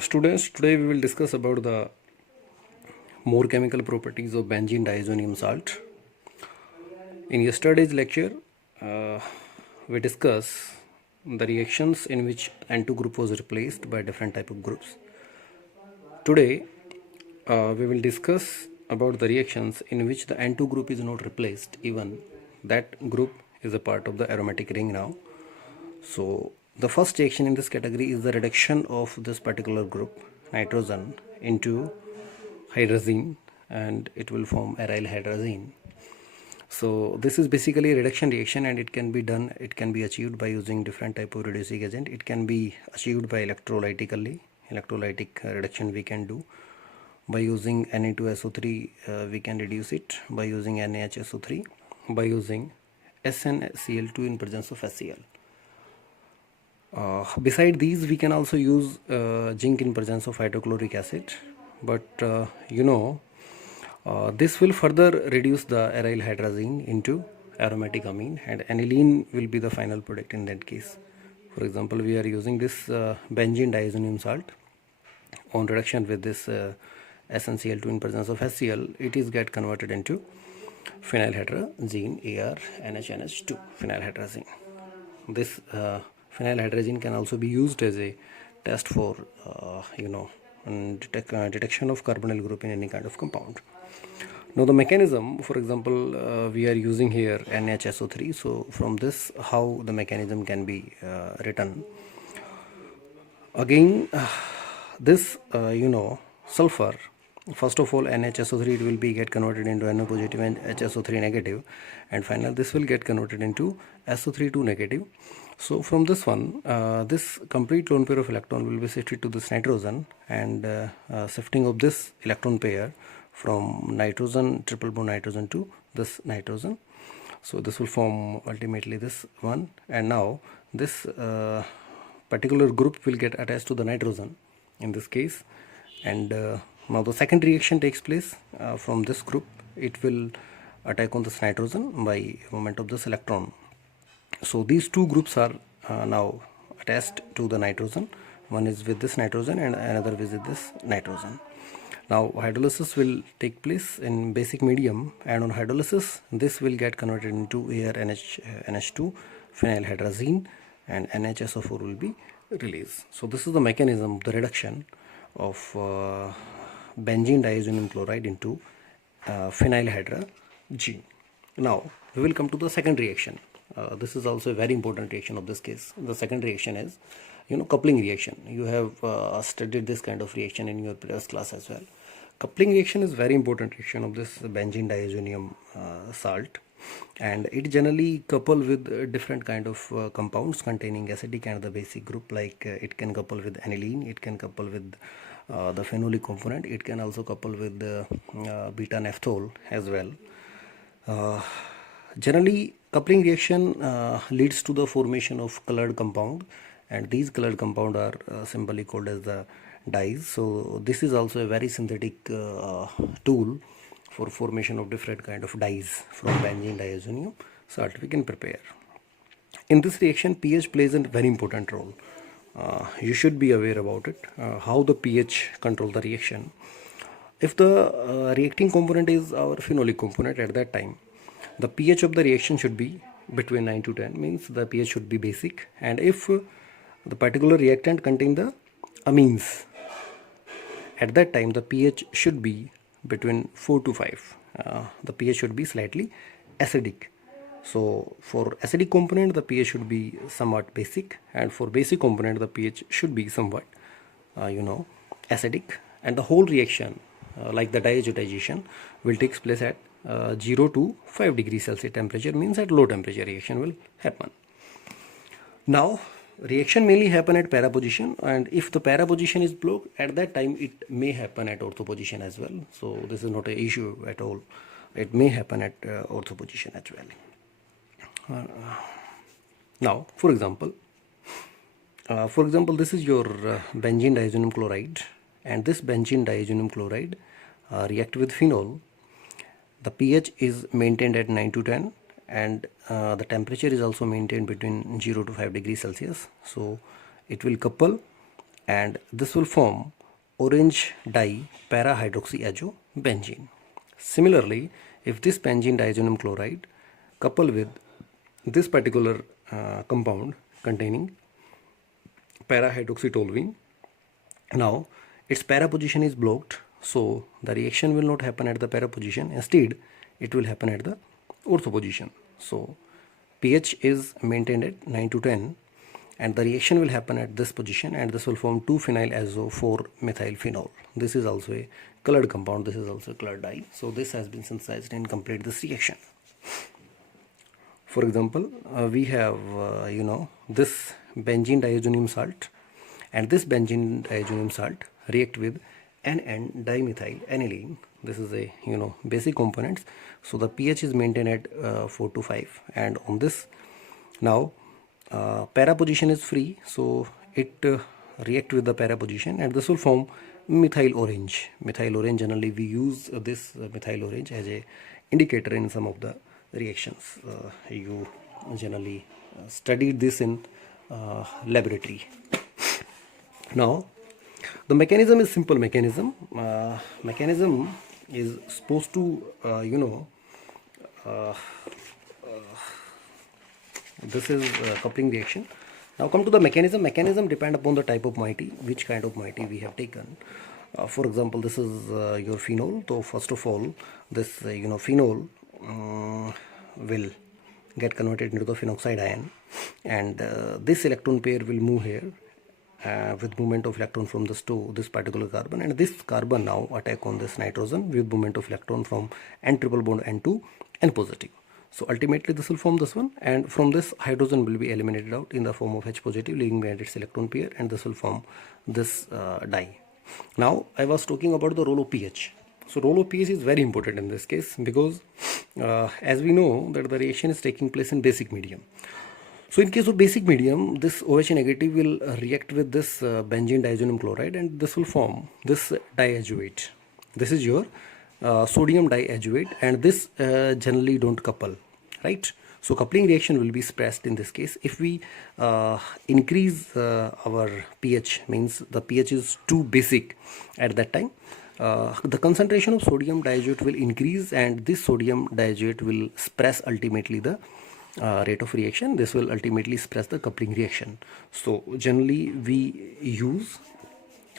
Students, today we will discuss about the more chemical properties of benzene diazonium salt. In yesterday's lecture, uh, we discuss the reactions in which N2 group was replaced by different type of groups. Today, we will discuss about the reactions in which the N2 group is not replaced, even that group is a part of the aromatic ring now. So the first reaction in this category is the reduction of this particular group nitrogen into hydrazine, and it will form aryl hydrazine. So this is basically a reduction reaction, and it can be achieved by using different type of reducing agent. It can be achieved by electrolytic reduction we can do. By using Na2SO3 we can reduce it, by using NaHSO3, by using SnCl2 in presence of HCl. Beside these, we can also use zinc in presence of hydrochloric acid, but this will further reduce the aryl hydrazine into aromatic amine, and aniline will be the final product in that case. For example, we are using this benzene diazonium salt on reduction with this SnCl2 in presence of HCl. It is get converted into phenylhydrazine, ArNHNH2, phenylhydrazine. This phenylhydrazine can also be used as a test for detection of carbonyl group in any kind of compound. Now the mechanism, for example, we are using here NHSO3. So from this, how the mechanism can be written. Again, this sulfur, first of all NHSO3, it will be get converted into NO positive and HSO3 negative, and finally this will get converted into SO3 2 negative. So from this one, this complete lone pair of electron will be shifted to this nitrogen, and shifting of this electron pair from nitrogen, triple bond nitrogen, to this nitrogen. So this will form ultimately this one, and now this particular group will get attached to the nitrogen in this case, and now the second reaction takes place from this group. It will attack on this nitrogen by movement of this electron. So these two groups are now attached to the nitrogen. One is with this nitrogen and another is with this nitrogen. Now hydrolysis will take place in basic medium, and on hydrolysis this will get converted into ArNH2 phenylhydrazine, and NHSO4 will be released. So this is the mechanism of the reduction of benzene diazonium chloride into phenylhydrazine. Now we will come to the second reaction. This is also a very important reaction of this case. The second reaction is coupling reaction. You have studied this kind of reaction in your previous class as well. Coupling reaction is very important reaction of this benzene diazonium salt, and it generally couple with different kind of compounds containing acidic and the basic group. Like it can couple with aniline, it can couple with the phenolic component, it can also couple with beta naphthol as well. Generally, coupling reaction leads to the formation of colored compound, and these colored compound are simply called as the dyes. So this is also a very synthetic tool for formation of different kind of dyes from benzene diazonium salt we can prepare. In this reaction, pH plays a very important role. You should be aware about it, how the pH control the reaction. If the reacting component is our phenolic component, at that time the pH of the reaction should be between 9 to 10, means the pH should be basic. And if the particular reactant contain the amines, at that time the pH should be between 4 to 5. The pH should be slightly acidic. So for acidic component the pH should be somewhat basic, and for basic component the pH should be somewhat acidic, and the whole reaction like the diazotization will take place at 0 to 5 degrees Celsius temperature, means at low temperature reaction will happen. Now reaction mainly happen at para position, and if the para position is blocked, at that time it may happen at ortho position as well. So this is not an issue at all. It may happen at ortho position as well. Now for example, this is your benzene diazonium chloride, and this benzene diazonium chloride react with phenol. The pH is maintained at 9 to 10, and the temperature is also maintained between 0 to 5 degrees Celsius. So it will couple and this will form orange dye para-hydroxyazobenzene. Similarly, if this benzene diazonium chloride couple with this particular compound containing para-hydroxytoluene, now its para position is blocked, so the reaction will not happen at the para position. Instead, it will happen at the ortho position. So pH is maintained at 9 to 10, and the reaction will happen at this position, and this will form 2-phenylazo-4-methylphenol. This is also a colored compound. This is also a colored dye. So this has been synthesized and complete this reaction. For example, we have this benzene diazonium salt, and this benzene diazonium salt react with NN dimethyl aniline. This is a basic components. So the pH is maintained at 4 to 5, and on this now para position is free, so it react with the para position, and this will form methyl orange. Methyl orange, generally we use this methyl orange as a indicator in some of the reactions. You generally studied this in laboratory. Now the mechanism is simple mechanism. Mechanism is supposed to this is coupling reaction. Now come to the mechanism. Mechanism depend upon the type of moiety, which kind of moiety we have taken. For example, this is your phenol. So first of all, this phenol will get converted into the phenoxide ion, and this electron pair will move here with movement of electron from this to this particular carbon, and this carbon now attack on this nitrogen with movement of electron from N triple bond N to N positive. So ultimately this will form this one, and from this hydrogen will be eliminated out in the form of H positive, leaving behind its electron pair, and this will form this dye. Now I was talking about the role of pH. So role of pH is very important in this case, because as we know that the reaction is taking place in basic medium. So in case of basic medium, this OH negative will react with this benzene diazonium chloride, and this will form this diazoate. This is your sodium diazoate, and this generally don't couple, right? So coupling reaction will be expressed in this case. If we increase our pH, means the pH is too basic at that time, the concentration of sodium diazoate will increase, and this sodium diazoate will express ultimately the rate of reaction. This will ultimately express the coupling reaction. So generally we use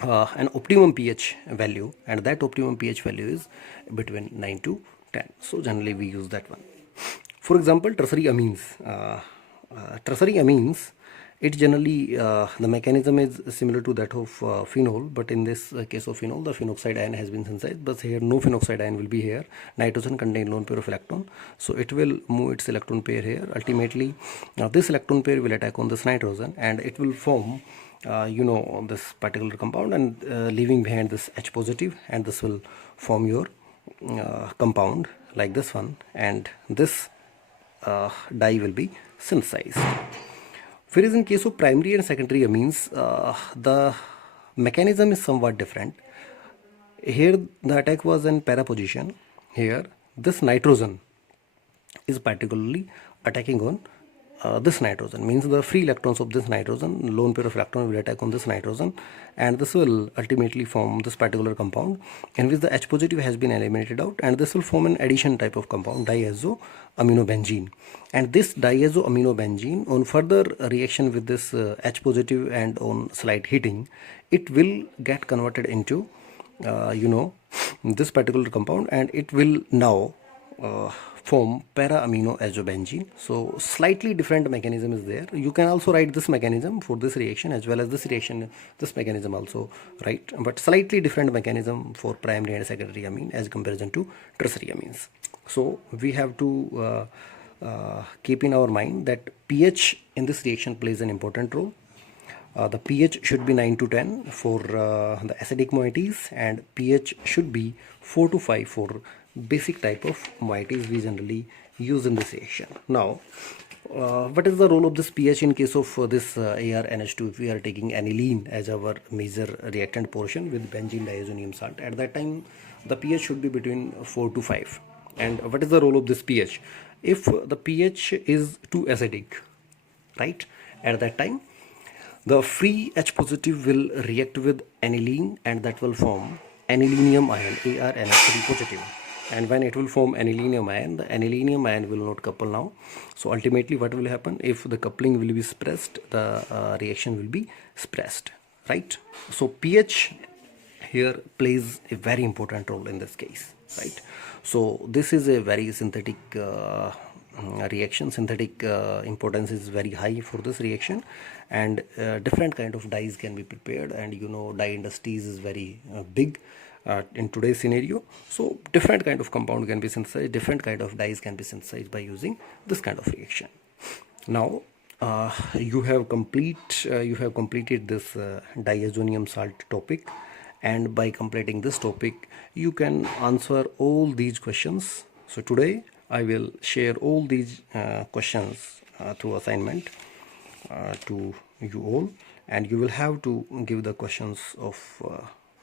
an optimum pH value, and that optimum pH value is between 9 to 10. So generally we use that one. For example, tertiary amines. Tertiary amines, it generally the mechanism is similar to that of phenol, but in this case of phenol, the phenoxide ion has been synthesized, but here no phenoxide ion will be here. Nitrogen contain lone pair of electron, so it will move its electron pair here. Ultimately, now this electron pair will attack on this nitrogen, and it will form this particular compound, and leaving behind this H positive, and this will form your compound like this one, and this dye will be synthesized. Whereas in case of primary and secondary amines, the mechanism is somewhat different. Here the attack was in para position. Here this nitrogen is particularly attacking on this nitrogen, means the free electrons of this nitrogen, lone pair of electron will attack on this nitrogen, and this will ultimately form this particular compound, in which the H positive has been eliminated out, and this will form an addition type of compound, diazoaminobenzene. And this diazoaminobenzene, on further reaction with this H positive and on slight heating, it will get converted into this particular compound, and it will now form para-aminoazobenzene. So slightly different mechanism is there. You can also write this mechanism for this reaction as well as this reaction, this mechanism also, right? But slightly different mechanism for primary and secondary amine as comparison to tertiary amines. So we have to keep in our mind that pH in this reaction plays an important role. The pH should be 9 to 10 for the acidic moieties, and pH should be 4 to 5 for basic type of moieties we generally use in this reaction. Now, what is the role of this pH in case of this ArNH2 if we are taking aniline as our major reactant portion with benzene diazonium salt? At that time, the pH should be between 4 to 5. And what is the role of this pH? If the pH is too acidic, right, at that time, The free H positive will react with aniline and that will form anilinium ion, ArNH3 positive. And when it will form anilinium ion, the anilinium ion will not couple now. So ultimately what will happen, if the coupling will be suppressed, the reaction will be suppressed, right? So pH here plays a very important role in this case, right? So this is a very synthetic reaction. Synthetic importance is very high for this reaction, and different kind of dyes can be prepared, and you know, dye industries is very big in today's scenario. So different kind of compound can be synthesized, different kind of dyes can be synthesized by using this kind of reaction. Now you have completed this diazonium salt topic, and by completing this topic you can answer all these questions. So today I will share all these questions through assignment to you all, and you will have to give the questions of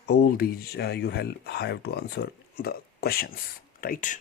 all these. You have to answer the questions, right?